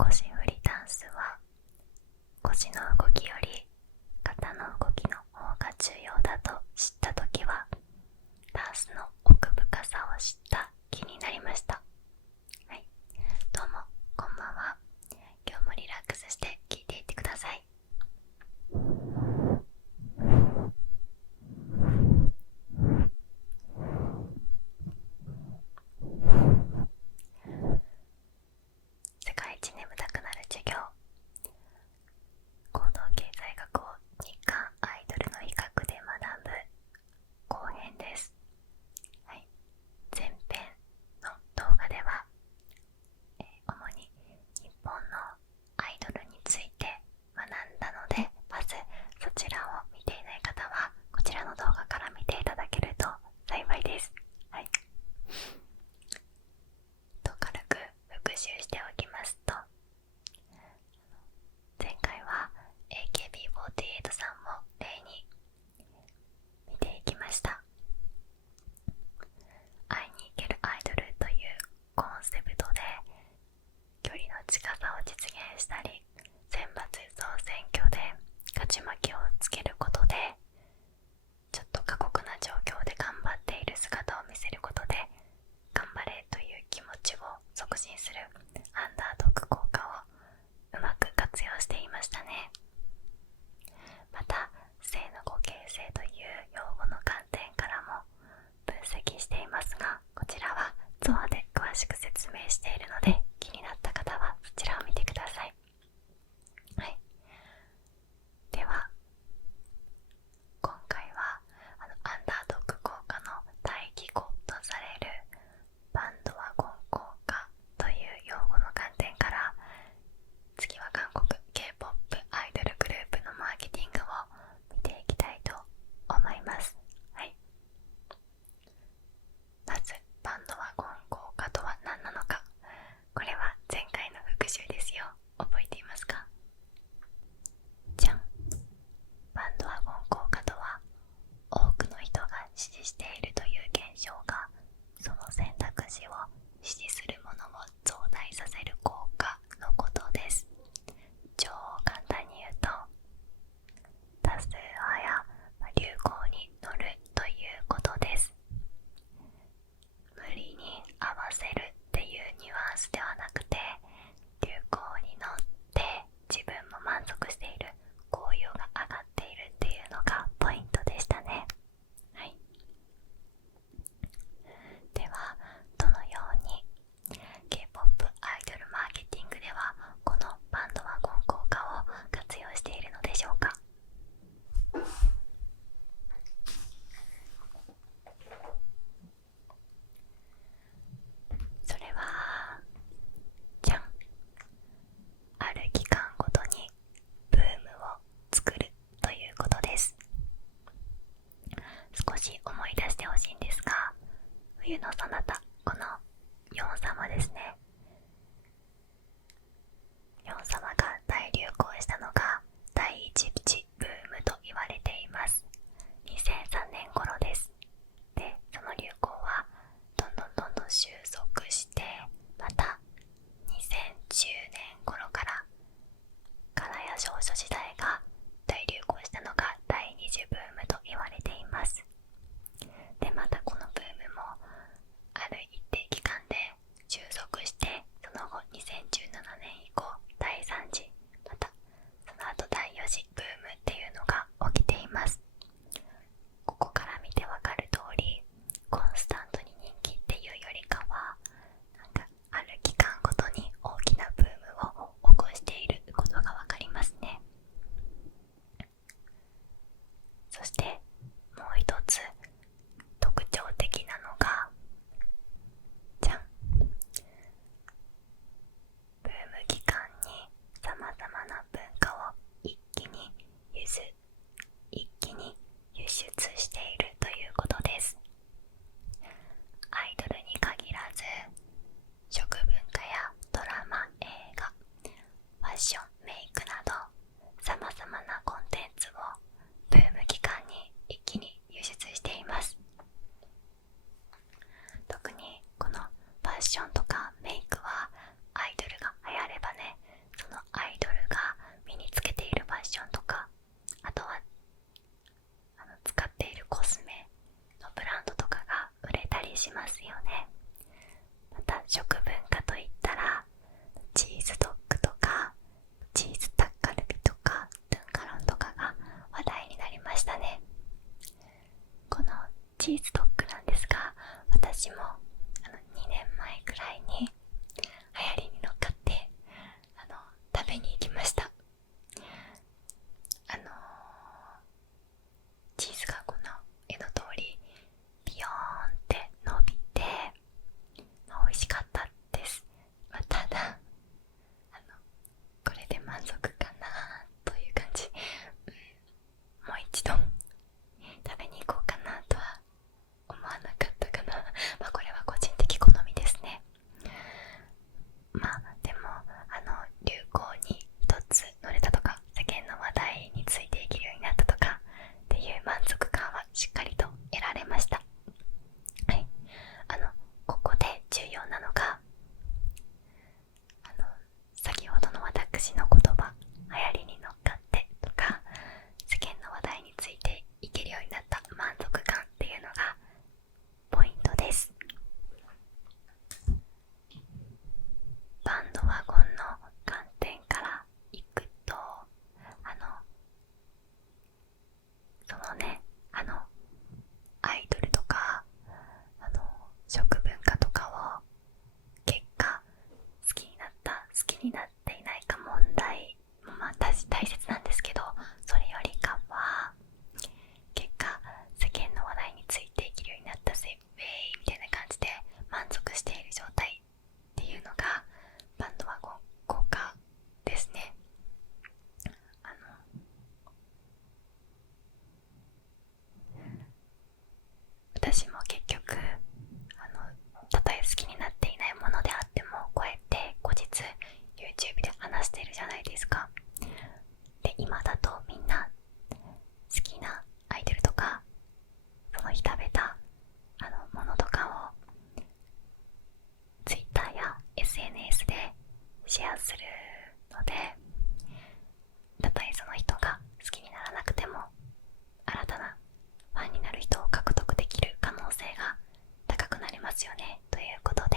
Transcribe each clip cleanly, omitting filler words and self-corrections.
腰振りダンスは腰の動きより肩の動きの方が重要だと知ったときはダンスの奥深さを知った気になりました。はい、どうもこんばんは。今日もリラックスして聴いていってください。世界一眠たくなる授業、行動経済学を日韓アイドルの比較で学ぶ後編です。はい、前編の動画では、主に日本のアイドルについて学んだので、まずそちらを見ていない方はこちらの動画から見ていただけると幸いです。はい、軽く復習しておきますと、前回は AKB48 さんを例に見ていきました。会いに行けるアイドルというコンセプトで距離の近さを実現したり、選抜総選挙で勝ち負けをつけることで、ちょっと過酷な状況で頑張っている姿を見せることで頑張れという気持ちを促進するアンダードッグ効果をうまく活用していましたね。また性の互形成という用語の観点からも分析していますが、こちらはゾアで詳しく説明しているので、気になった方はそちらを見てください。はい、では今回はアンダードッグ効果の対義語とされるバンドワゴン効果という用語の観点から、次は韓国 K-POP アイドルグループのマーケティングを見ていきたいと思います。はい、まずバンドワゴン効果とは何なのか。これは前回の復習ですよ。覚えていますか？じゃん。バンドワゴン効果とは、多くの人が支持しているという現象がその選択肢を支持するものを増大させる効果のことです。超簡単に言うと、多数派や流行に乗るということです。無理に合わせるっていうニュアンスではなくて、流行に乗って自分も満足している、好評が上がっているっていうのがポイントでしたね。はい、ではどのように K-POP アイドルで、たとえその人が好きにならなくても新たなファンになる人を獲得できる可能性が高くなりますよね。ということで、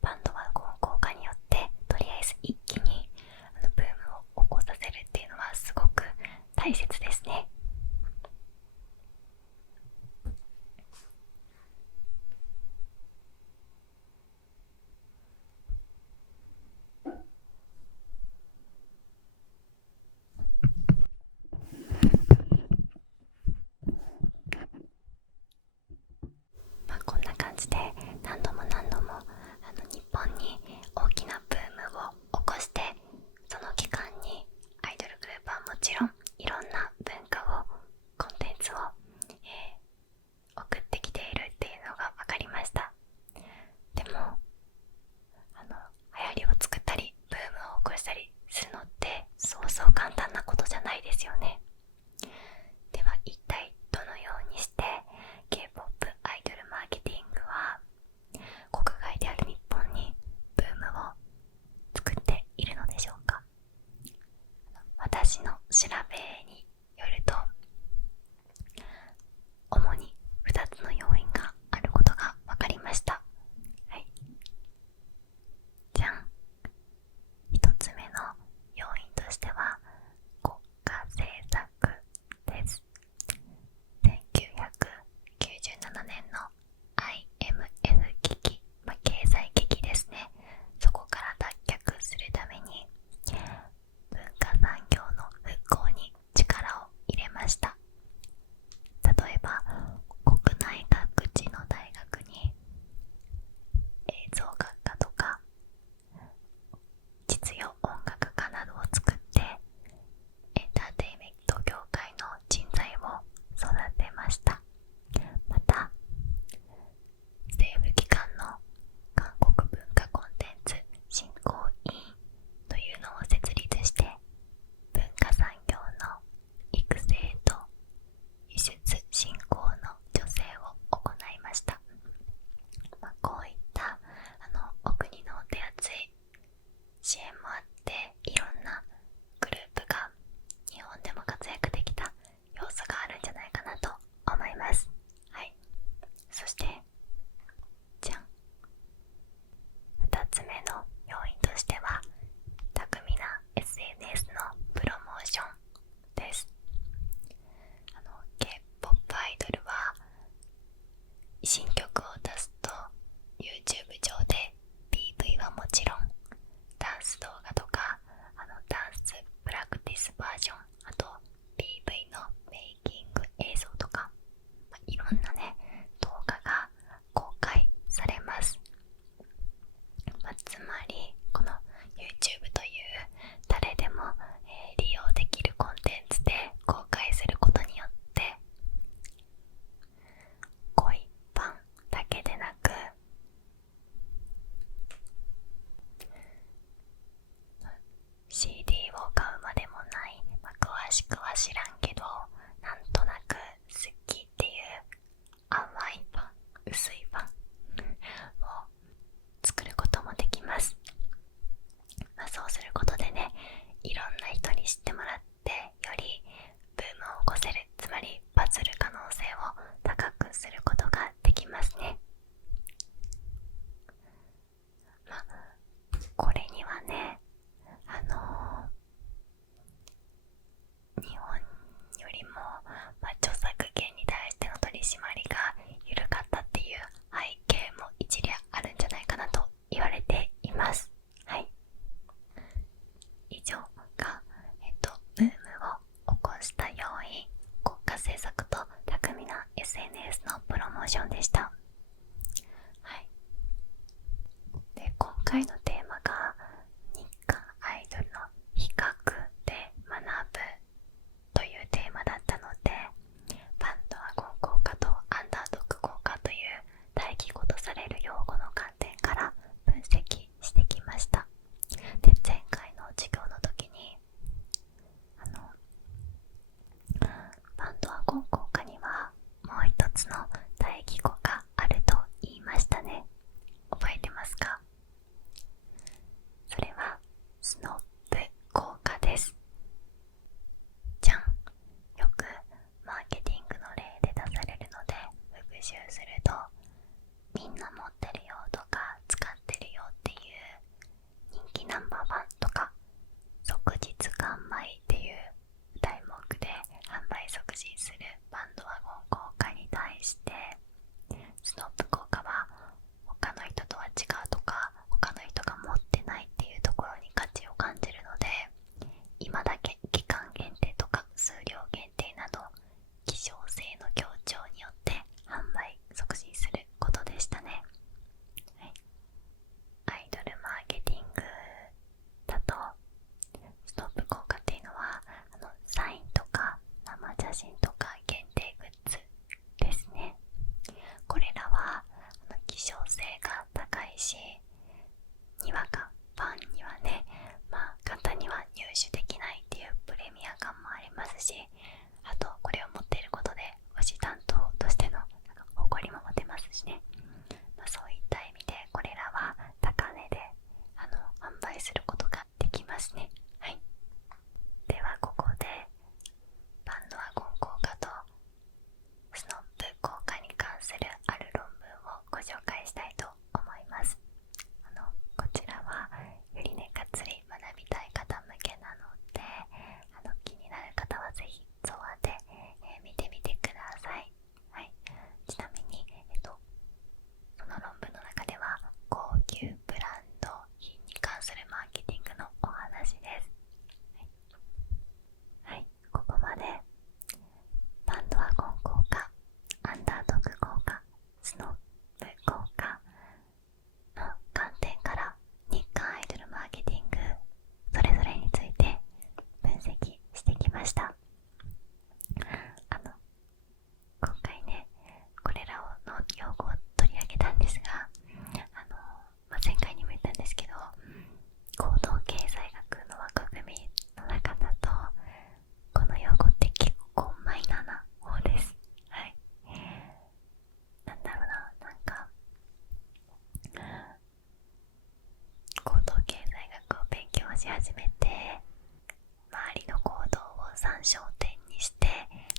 バンドワゴン効果によってとりあえず一気にブームを起こさせるっていうのはすごく大切ですね。こんな感じで何度も何度も日本に大きなブームを起こして、その期間にアイドルグループはもちろんいろんな文化をコンテンツを、送ってきているっていうのが分かりました。でも流行りを作ったりブームを起こしたりするのってそうそう簡単なことじゃないですよね。では一体どのようにして K-POP アイドルマーケティングは国外である日本にブームを作っているのでしょうか。私の調べによると、主に2つの要因があることが分かりました。はい、じゃん。1つ目の要因としては国家政策です。1997年の IMF 危機、経済危機ですね。そこから脱却するために文化産業の復興に力を入れました。例えば国内各地の大学に映像学科とか実用音楽科などを作ってエンターテインメント業界の人材を育てました。また政府機関の韓国文化コンテンツ振興委員というのを設立して文化産業の育成と輸出振興の助成を行いました。こういったお国の手厚い支援もあっていろんなグループが日本でも活躍できた要素があるんじゃないかなと思います。はい、そしてじゃん、2つ目の要因としては巧みな SNS のプロモーションです。K-POP アイドルは新曲を出すと YouTube 上で PV はもちろんダンス動画とかダンスプラクティスバージョン、あと PV のメイキング映像とか、いろんなね動画が公開されます。つまりこの YouTube という誰でも、利用できるコンテンツで公開することによって恋ファンだけでなく始めて、周りの行動を参照点にして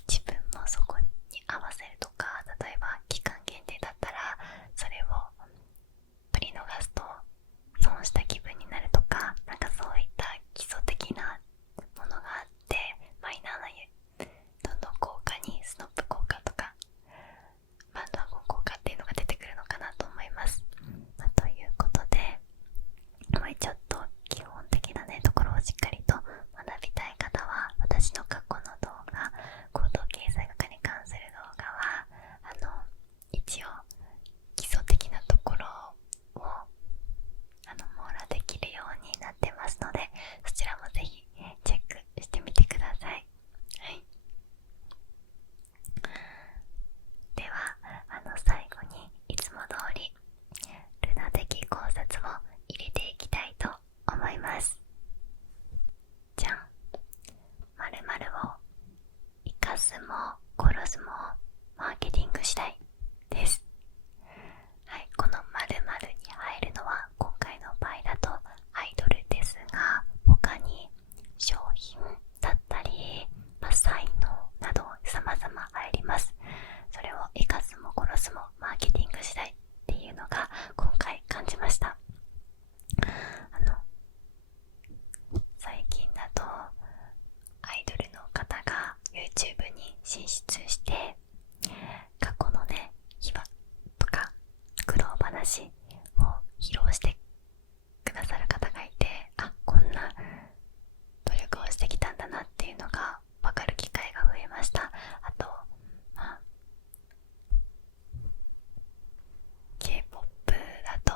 自分もそこに合わせるとか、例えば期間限定だったらそれを取り逃すと損した気分になるとか、なんかそういった基礎的なものがあって、マイナーなどんどん効果にスノップ効果とかバンドワゴン効果っていうのが出てくるのかなと思います。ということで、ちょっと基本的なねところをしっかりと学びたい方は、私の過去の動画、行動経済学に関する動画は一応基礎的なところを網羅できるようになってますので、そちらもぜひチェックしてみてください。はい、では最後にいつも通りルナ的考察を入れていきたいと思います。じゃん。〇〇を生かすも殺すもマーケティング次第です。はい、この〇〇に入るのは今回の場合だとアイドルですが、他に商品だったり、才能など様々入ります。それを生かすも殺すもマーケティング次第っていうのが今回感じました。最近だとアイドルの方が YouTube に進出して過去のね秘話とか苦労話を披露してくださる方がいて、こんな努力をしてきたんだなっていうのが分かる機会が増えました。あとK-POP だと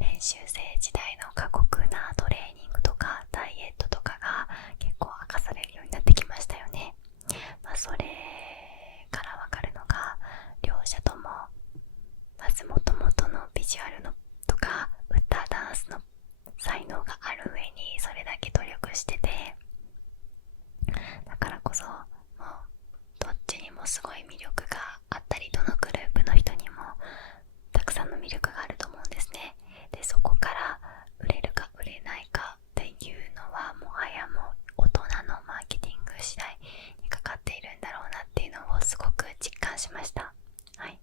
練習生時代の過酷なトレーニングとかダイエットとかが結構明かされるようになってきましたよね。それからわかるのが、両者ともまず元々のビジュアルのとか歌ダンスの才能がある上にそれだけ努力してて、だからこそもうどっちにもすごい魅力があったり、どのグループの人にもたくさんの魅力があると思うんですね。でそこから売れるか売れないかっていうのはもはやもう大人のマーケティング次第にかかっているんだろうなっていうのをすごく実感しました。はい。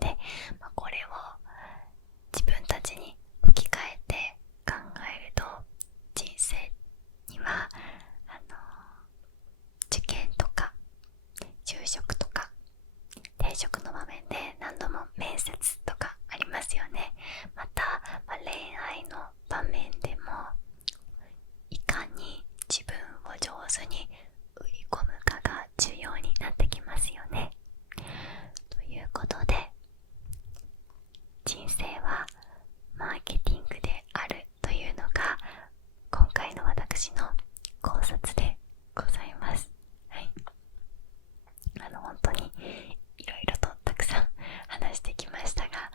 で、これを自分たちに置き換えて考えると、人生には受験とか就職とか転職の場面で何度も面接とかありますよね。また、恋愛の場面でもいかに自分を上手に売り込むかが重要になってきますよね。ということで、人生はマーケティングであるというのが今回の私の考察でございます。はい、本当にいろいろとたくさん話してきましたが、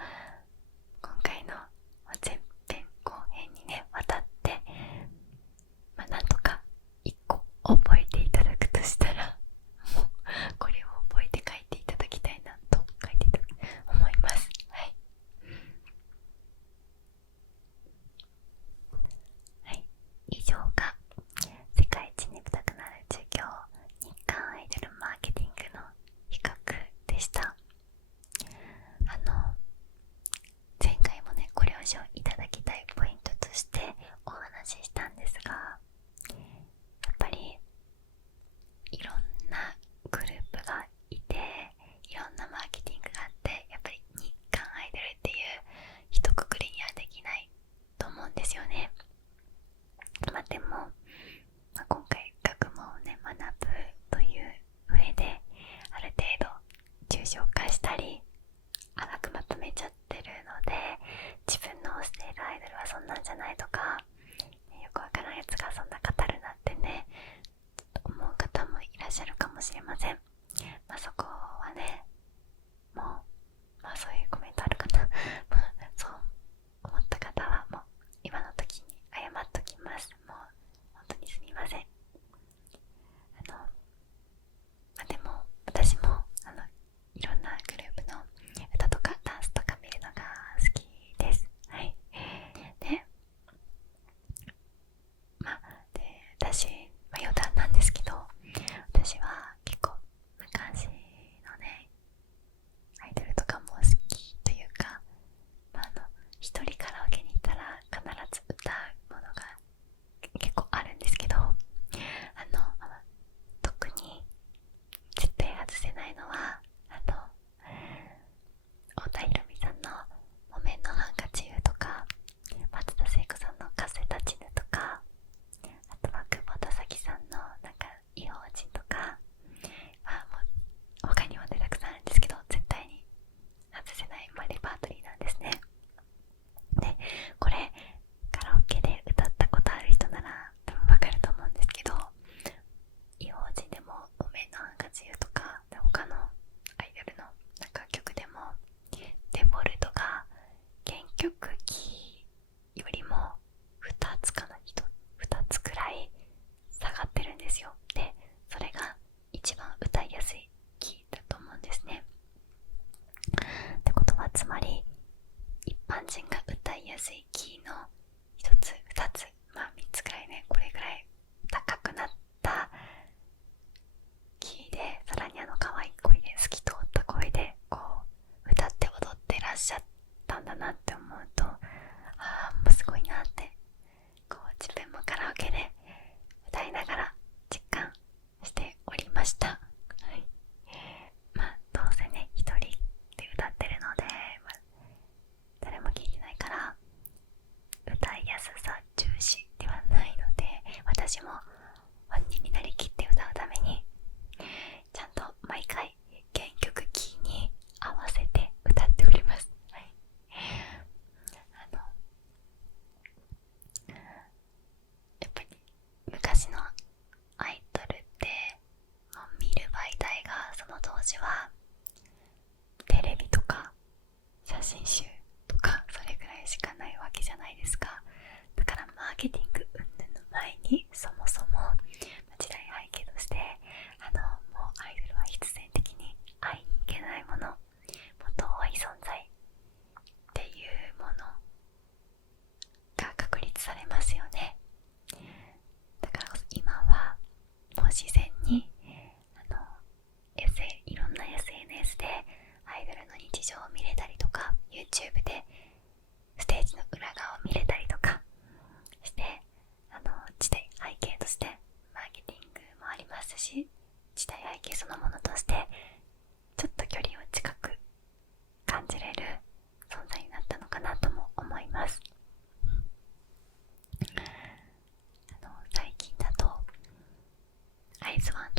今回の前編後編にねわたって、なんとか1個覚えていただくとしたら、もうこれを覚えて書いていただきたいなと書いていただき思います。はい、はい、以上が世界一眠たくなる授業、日韓アイドルマーケティングの比較でした。前回もねご了承いただきたいポイントとしてお話ししたんですが、やっぱりいろんなグループがいて、いろんなマーケティングがあって、やっぱり日韓アイドルっていう一括りにはできないと思うんですよね。でも、今回学問をね学ぶという上で、ある程度抽象化したり粗くまとめちゃってるので、自分の推しているアイドルはそんなんじゃないとか、よくわからんやつがそんな語るなってね思う方もいらっしゃるかもしれません。そこはね、もうそういうコメントあるかなそう思った方はもう今の時に謝っときます。もう本当にすみません。でも私もいろんなグループの歌とかダンスとか見るのが好きです。はい。で、キーの1つ2つ、まあ3つくらいね、これぐらい高くなったキーで、さらに可愛い声で、透き通った声でこう歌って踊ってらっしゃったんだなって思うと、もうすごいなって、こう自分もカラオケで歌いながら実感しておりました。はい、まあどうせね一人で歌ってるので、誰も聞いてないから歌いやすさ重視ではないので、私も本人になりきって歌うためにちゃんと毎回原曲キーに合わせて歌っております。はい、やっぱり昔のアイドルってもう見る媒体がその当時はテレビとか写真集とかそれぐらいしかないわけじゃないですか。だからマーケティング云々の前にそもそも時代背景としてもうアイドルは必然的に会いに行けないもの、もっと遠い存在っていうものが確立されますよね。だからこそ今はもう自然にいろんな SNS でアイドルの日常を見れたりとか、 YouTube でステージの裏側を見れたりとかして、時代背景としてマーケティングもありますし、時代背景そのものとしてちょっと距離を近く感じれる存在になったのかなとも思います。最近だとアイズワン